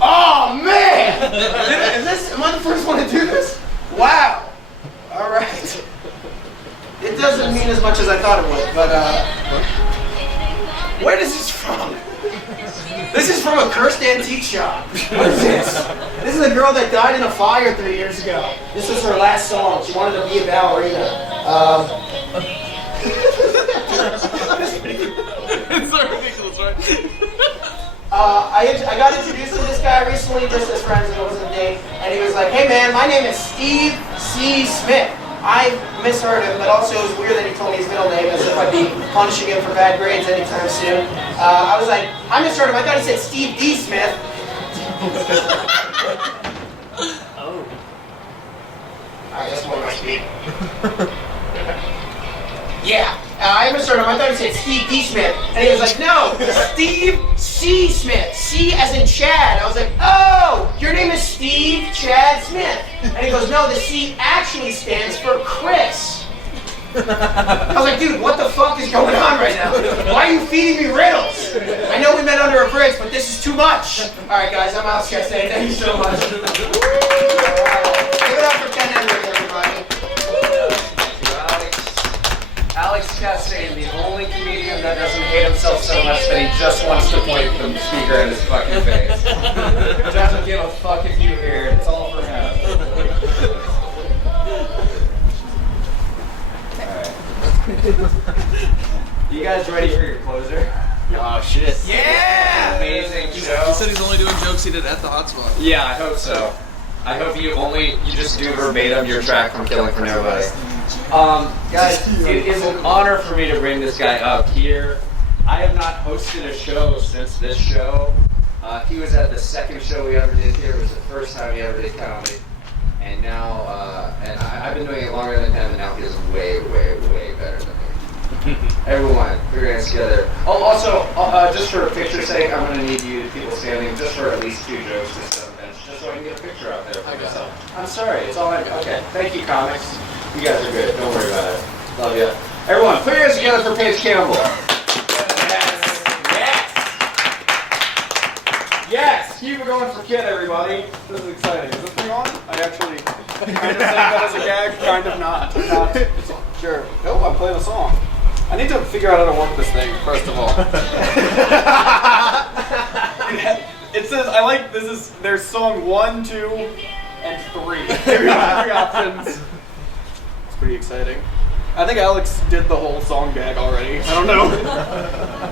Oh, man! Am I the first one to do this? Wow. Alright. It doesn't mean as much as I thought it would, but, where is this from? This is from a cursed antique shop. What is this? This is a girl that died in a fire 3 years ago. This was her last song. She wanted to be a ballerina. It's so ridiculous, right? I got introduced to this guy recently just as friends. It wasn't a date. And and he was like, "Hey man, my name is Steve C. Smith." I misheard him, but also it was weird that he told me his middle name as if I'd be punishing him for bad grades anytime soon. I was like, I misheard him. I thought he said Steve D. Smith. Oh. Alright, that's more my speed. Yeah, I misheard him. I thought he said Steve D. Smith. And he was like, no, Steve C. Smith. C as in Chad. I was like, oh, your name is Steve Chad Smith. And he goes, no, the C actually stands for Chris. I was like, dude, what the fuck is going on right now? Why are you feeding me riddles? I know we met under a bridge, but this is too much. Alright guys, I'm Alex Castagne. Thank you so much. Give it up for Kenn Edwards, everybody. Alex Castagne, the only comedian that doesn't hate himself so much that he just wants to point the speaker in his fucking face. Doesn't give a fuck if you hear it. It's all for him. Alright. You guys ready for your closer? Oh shit. Yeah! Amazing show. He said he's only doing jokes he did at the hotspot. Yeah, I hope so. I hope you just do verbatim your track from Killing for Nobody. Guys, it is an honor for me to bring this guy up here. I have not hosted a show since this show. He was at the second show we ever did here. It was the first time he ever did comedy. And now, I've been doing it longer than him, and now he is way, way, way better than me. Everyone, we're going together. Oh, also, just for a picture's sake, I'm going to need you people standing just for at least 2 jokes to set a bench, just so I can get a picture out there for myself. I'm sorry, it's all okay. Thank you, comics. You guys are good. Don't worry about it. Love you. Everyone, put your hands together for Paige Campbell. Yes. Yes. Yes. Keep it going for Kenn, everybody. This is exciting. Is this thing on? I actually kind of say that as a gag, kind of not. Sure. Nope, I'm playing a song. I need to figure out how to work this thing, first of all. It says, there's song 1, 2, and 3. Three options. It's pretty exciting. I think Alex did the whole song gag already. I don't know.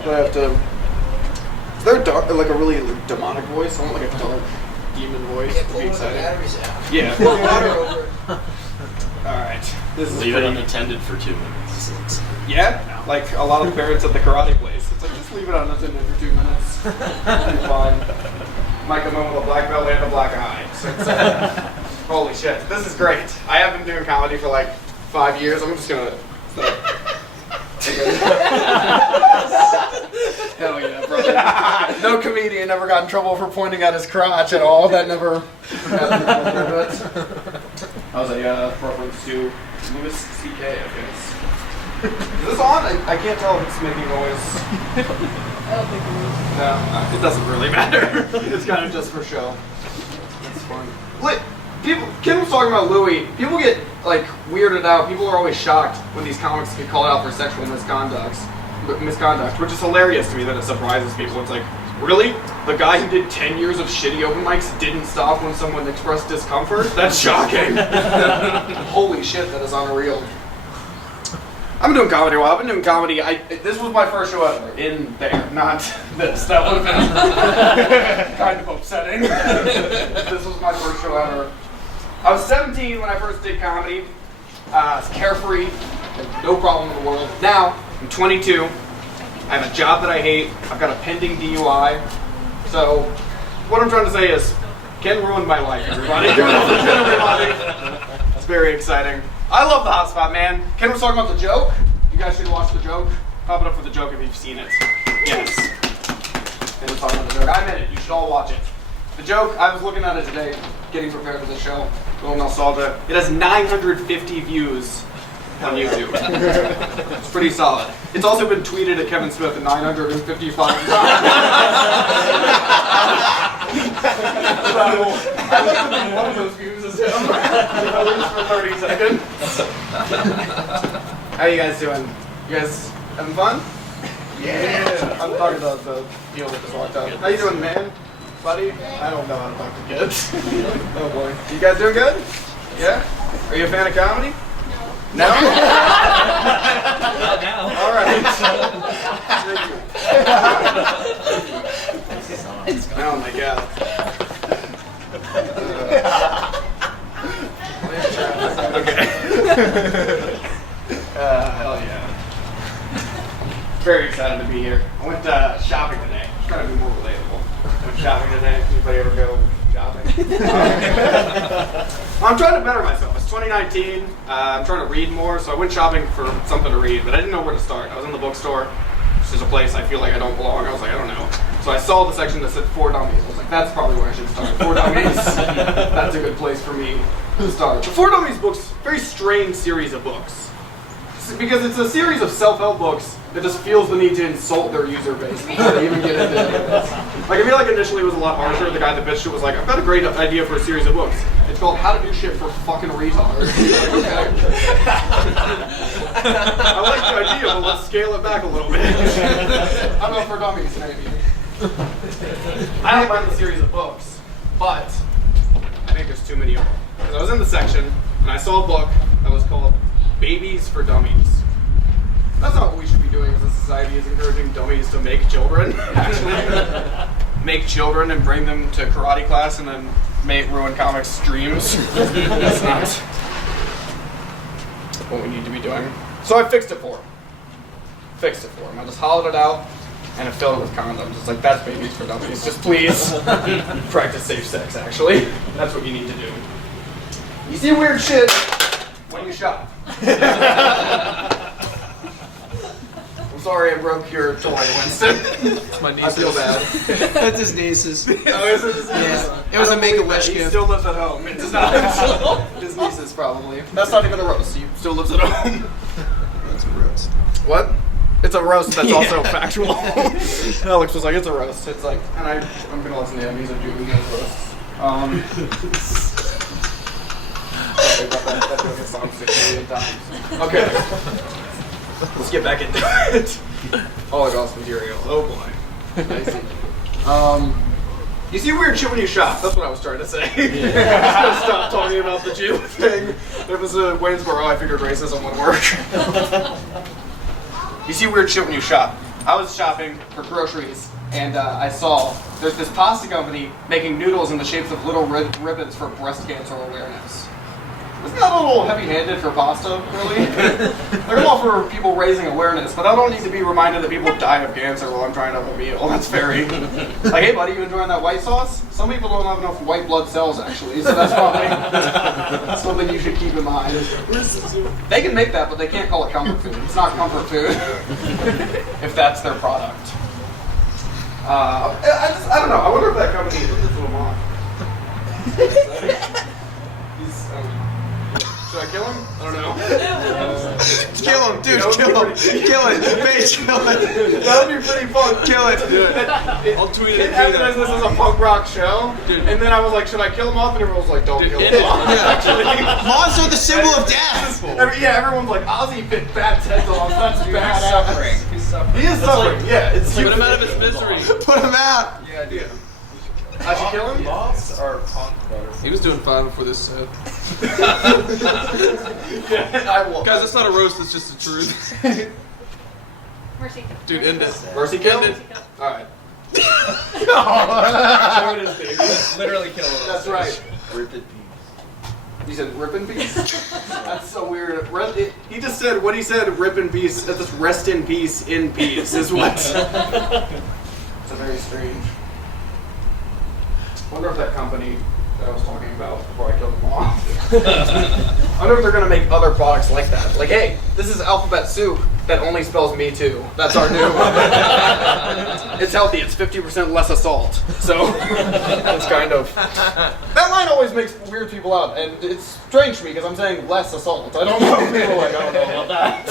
Do I have to... Is there a really demonic voice? I want like a dark demon voice. It'd be exciting. Yeah. Pull water over. Alright. Leave it unattended for 2 minutes. Yeah? Like a lot of the parents at the karate place. It's like, just leave it unattended for 2 minutes. It'll be fine. Might come home with a black belt and a black eye. So holy shit. This is great. I have been doing comedy for like 5 years. I'm just gonna... Hell yeah, brother. No comedian ever got in trouble for pointing at his crotch at all. That never happened. That was a reference to Louis C.K., I guess. Is this on? I can't tell if it's making noise. I don't think it is. No, it doesn't really matter. It's kind of just for show. It's fun. Kenn was talking about Louis. People get like weirded out. People are always shocked when these comics get called out for sexual misconduct, which is hilarious to me that it surprises people. It's like, really? The guy who did 10 years of shitty open mics didn't stop when someone expressed discomfort? That's shocking. Holy shit, that is unreal. I've been doing comedy a while. I've been doing comedy. This was my first show ever in there, not this. That would have been kind of upsetting. This was my first show ever. I was 17 when I first did comedy. I was carefree, no problem in the world. Now, I'm 22. I have a job that I hate. I've got a pending DUI. So, what I'm trying to say is, Kenn ruined my life, everybody. It's very exciting. I love the hotspot, man. Kenn was talking about The Joke. You guys should watch The Joke. Pop it up for The Joke if you've seen it. Yes. Kenn was talking about The Joke. I'm in it. You should all watch it. The Joke, I was looking at it today, getting prepared for the show. Little nostalgia. It has 950 views on YouTube. It's pretty solid. It's also been tweeted at Kevin Smith 955 times. I'd like to be one of those views as him. At least for 30 seconds. How you guys doing? You guys having fun? Yeah. I'm talking about the deal that just walked up. How you doing, man? Buddy? I don't know how to talk to kids. Oh boy. You guys doing good? Yeah? Are you a fan of comedy? No? Not now. All right. Oh my god. very excited to be here. I went shopping today. I'm trying to be more relatable. Went shopping today. Anybody ever go shopping? I'm trying to better myself. It's 2019. I'm trying to read more, so I went shopping for something to read, but I didn't know where to start. I was in the bookstore, which is a place I feel like I don't belong. I was like, I don't know. So I saw the section that said 4 dummies. I was like, that's probably where I should start. 4 dummies. That's a good place for me to start. The 4 dummies books, very strange series of books. Because it's a series of self-help books that just feels the need to insult their user base before they even get into any of this. Like, I feel like initially it was a lot harsher. The guy that bitched it was like, I've got a great idea for a series of books. It's called How to Do Shit for Fucking Retards. Like, okay. I like the idea, but let's scale it back a little bit. I'm up for dummies, maybe. I don't mind the series of books, but I think there's too many of them. Because I was in the section, and I saw a book that was called Babies for Dummies. That's not what we should be doing as a society, is encouraging dummies to make children. Actually, make children and bring them to karate class and then ruin comics' dreams. That's not what we need to be doing. So I fixed it for him. I just hollowed it out and it filled it with condoms. It's like, that's Babies for Dummies. Just please practice safe sex, actually. That's what you need to do. You see weird shit when you shop. I'm sorry I broke your toy, Winston. It's my niece's. I feel bad. That's his niece's. Oh, is it his niece? Yeah. It was a Make-A-Wish He gift. still lives at home. It's not his niece's, probably. That's not even a roast. He still lives at home. That's a roast. What? It's a roast that's also factual. Alex was like, it's a roast. It's like, and I'm going to listen to him. He's a Jew. He knows roasts. Sorry about that. That joke has sung 6 million times. Okay. Let's get back into it. Holocaust material. Oh boy. Nice. You see weird shit when you shop. That's what I was trying to say. I'm just gonna stop talking about the Jew thing. If it was Waynesboro, I figured racism would work. You see weird shit when you shop. I was shopping for groceries, and I saw there's this pasta company making noodles in the shapes of little ribbons for breast cancer awareness. Isn't that a little heavy-handed for pasta, really? They're all for people raising awareness, but I don't need to be reminded that people die of cancer while I'm trying to have a meal. That's very... Like, hey, buddy, you enjoying that white sauce? Some people don't have enough white blood cells, actually, so that's fine. That's something you should keep in mind. They can make that, but they can't call it comfort food. It's not comfort food if that's their product. I don't know. I wonder if that company is this little mock. Should I kill him? I don't know. Kill him, dude, kill him. Kill it. Paige, kill it. That would be pretty fun. Kill it. I'll tweet It it. advertised this as a punk rock show, and then I was like, should I kill him off? And everyone was like, don't kill him off. Moths are the symbol of death. Everyone's like, Ozzy bit Bat's head off. That's bad. Suffering. He's suffering. He is suffering. Yeah, it's Put him out of his misery. Put him out. Yeah, I do. I should kill him? Moths are punk better. He was doing fine before this set. Yeah, I will. Guys, that's not a roast, it's just the truth. Mercy. Dude, end it. Mercy kill? End it. Alright. Show it his baby. Literally kill him. That's right. Rip it. He said rip in peace? That's so weird. He just said what he said, rip in peace. That's just rest in peace is what. It's a very strange. I wonder if that company that I was talking about before I killed them off. I wonder if they're going to make other products like that. Like, hey, this is alphabet soup that only spells me too. That's our new. It's healthy. It's 50% less assault. So it's kind of. That line always makes weird people out, and it's strange to me because I'm saying less assault. I don't know. People are like, I don't know about that.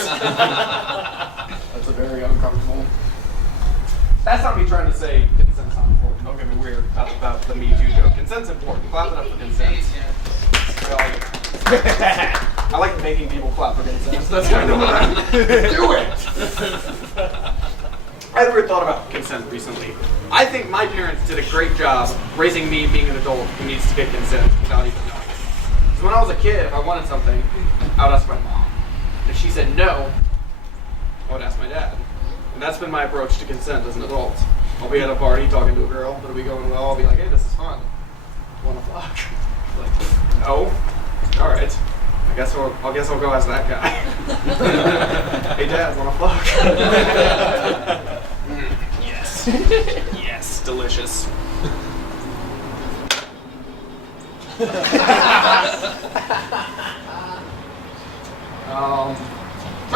That's a very uncomfortable. That's not me trying to say consent's not important. Don't get me weird about the Me Too joke. Consent's important. Clap it up for consent. I like making people clap for consent. That's kind of what I'm doing. I've never thought about consent recently. I think my parents did a great job raising me being an adult who needs to get consent without even knowing it. So when I was a kid, if I wanted something, I would ask my mom. If she said no, I would ask my dad. And that's been my approach to consent as an adult. I'll be at a party talking to a girl, it'll be going well, I'll be like, hey, this is fun. Wanna fuck? Like, no? Alright. I guess I'll go ask that guy. Hey dad, wanna fuck? Trying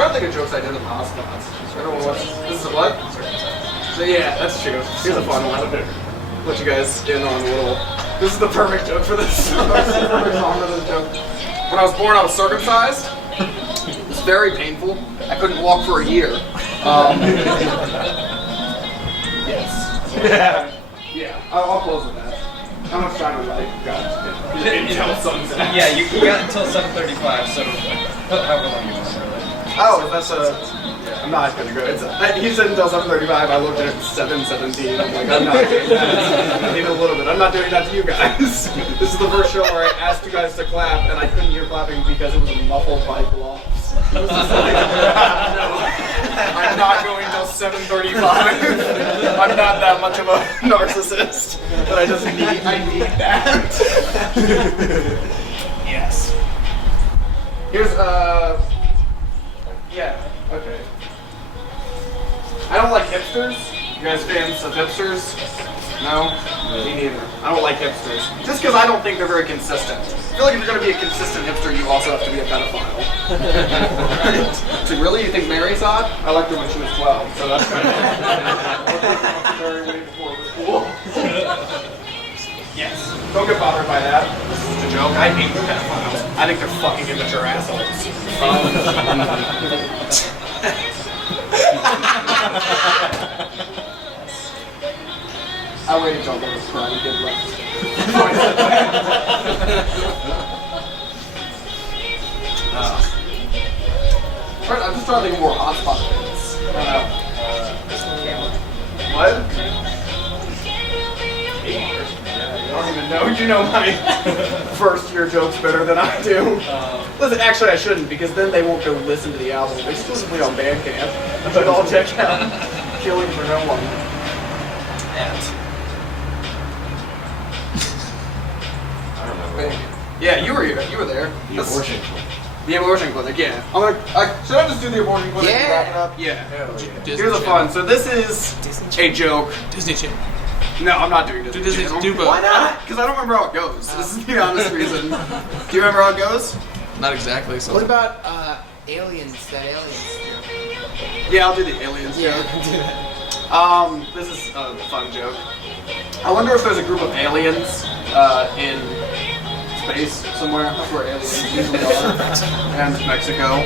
to think of jokes I did in the hotspots. Everyone wants. This is a what? So yeah, that's true. Here's a fun one. Let you guys in on a little. This is the perfect joke for this. This is the perfect song for this joke. When I was born, I was circumcised. It was very painful. I couldn't walk for a year. Yes. Yeah. I'll close with that. How much time have I got? Until sunset. Yeah, you got until 7:35, so however long you want, really. Oh, that's a. I'm not gonna go. He said until 7:35. I looked at it at 7:17. I'm like, I'm not doing that. I need a little bit. I'm not doing that to you guys. This is the first show where I asked you guys to clap, and I couldn't hear clapping because it was muffled by gloves. It was just like, no, I'm not going till 7:35. I'm not that much of a narcissist, but I need that. Yes. Here's yeah. Okay. I don't like hipsters. You guys fans of hipsters? No? Me neither. I don't like hipsters. Just because I don't think they're very consistent. I feel like if you're going to be a consistent hipster, you also have to be a pedophile. Right? So really, you think Mary's hot? I liked her when she was 12, so that's kind of very way before it was cool. Yes. Don't get bothered by that. This is a joke. I hate pedophiles. I think they're fucking immature assholes. I waited until I was crying and did left. I'm just trying to think of more hotspot things. What? I don't even know. You know my first year jokes better than I do. Listen, actually I shouldn't, because then they won't go listen to the album. They exclusively on Bandcamp. But I'll check out Killing for No One. I don't know. Yeah, you were here. You were there. The abortion clinic. The abortion clinic, yeah. Should I just do the abortion clinic and wrap it up? Yeah. Here's the fun. So this is a joke. Disney Channel. No, I'm not doing Disney Channel. Do both. Why not? Because I don't remember how it goes. This is the honest reason. Do you remember how it goes? Not exactly. So. What about aliens? That aliens. Yeah, I'll do the aliens Yeah, joke. do that. This is a fun joke. I wonder if there's a group of aliens in space somewhere. That's where aliens usually are. And Mexico.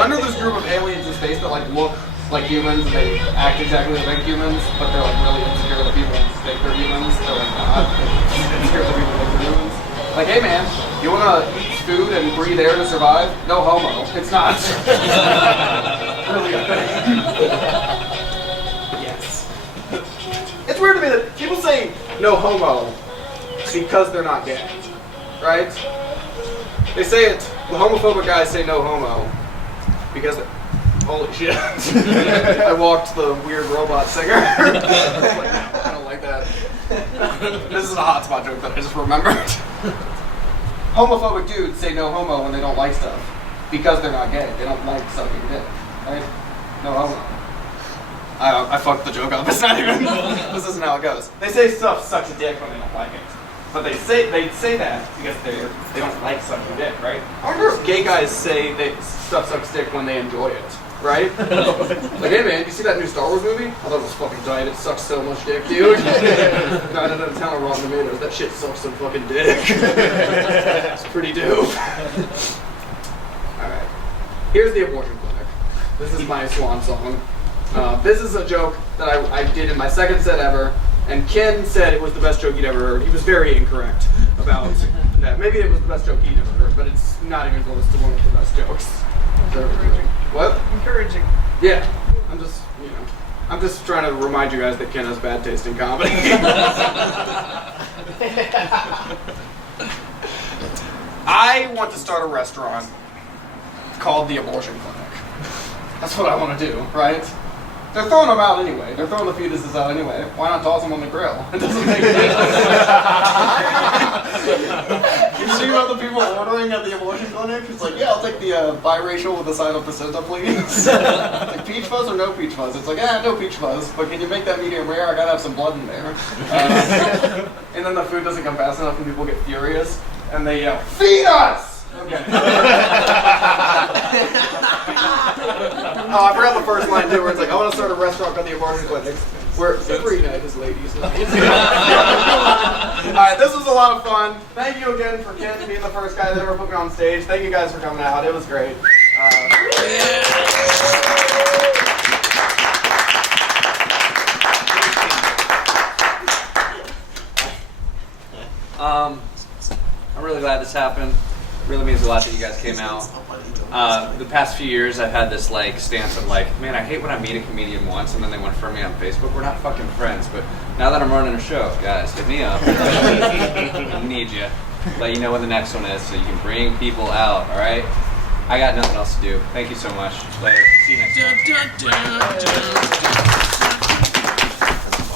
Under this group of aliens in space that like look like humans and they act exactly like humans, but they're like really insecure that people think they're humans. They're like not. They're insecure that people think they're humans. Like, hey man, you wanna eat food and breathe air to survive? No homo. It's not. Really a thing. Yes. It's weird to me that people say no homo because they're not gay, right? They say it. The homophobic guys say no homo because they're. Holy shit. I walked the weird robot singer. I don't like that. This is a hotspot joke that I just remembered. Homophobic dudes say no homo when they don't like stuff because they're not gay. They don't like sucking dick, right? No homo. I fucked the joke up. It's not even. This isn't how it goes. They say stuff sucks a dick when they don't like it. But they say that because they don't like sucking dick, right? I wonder if gay guys say that stuff sucks dick when they enjoy it, right? Like, hey man, you see that new Star Wars movie? I thought it was fucking tight. It sucks so much dick, dude. 9 out of 10 on Rotten Tomatoes. That shit sucks some fucking dick. It's pretty dope. Alright. Here's the abortion clinic. This is my swan song. This is a joke that I did in my second set ever. And Ken said it was the best joke he'd ever heard. He was very incorrect about that. Maybe it was the best joke he'd ever heard, but it's not even close to one of the best jokes. Encouraging. What? Encouraging. Yeah. I'm just trying to remind you guys that Ken has bad taste in comedy. I want to start a restaurant called the Abortion Clinic. That's what I want to do, right? They're throwing them out anyway. They're throwing the fetuses out anyway. Why not toss them on the grill? It doesn't make sense. You see about the people ordering at the abortion clinic? It's like, yeah, I'll take the biracial with the side of placenta, please. It's like, peach fuzz or no peach fuzz? It's like, no peach fuzz, but can you make that medium rare? I gotta have some blood in there. And then the food doesn't come fast enough and people get furious, and they yell, feed us! Okay. Oh, I forgot the first line too, where it's like, I want to start a restaurant on the abortion clinic. We're pretty nice ladies. Alright, this was a lot of fun. Thank you again for Kenn being the first guy that ever put me on stage. Thank you guys for coming out. It was great. I'm really glad this happened. It really means a lot that you guys came out. The past few years, I've had this like stance of like, man, I hate when I meet a comedian once and then they want to friend me on Facebook. We're not fucking friends. But now that I'm running a show, guys, hit me up. I need you. Let you know when the next one is so you can bring people out. All right. I got nothing else to do. Thank you so much. Later. See you next time.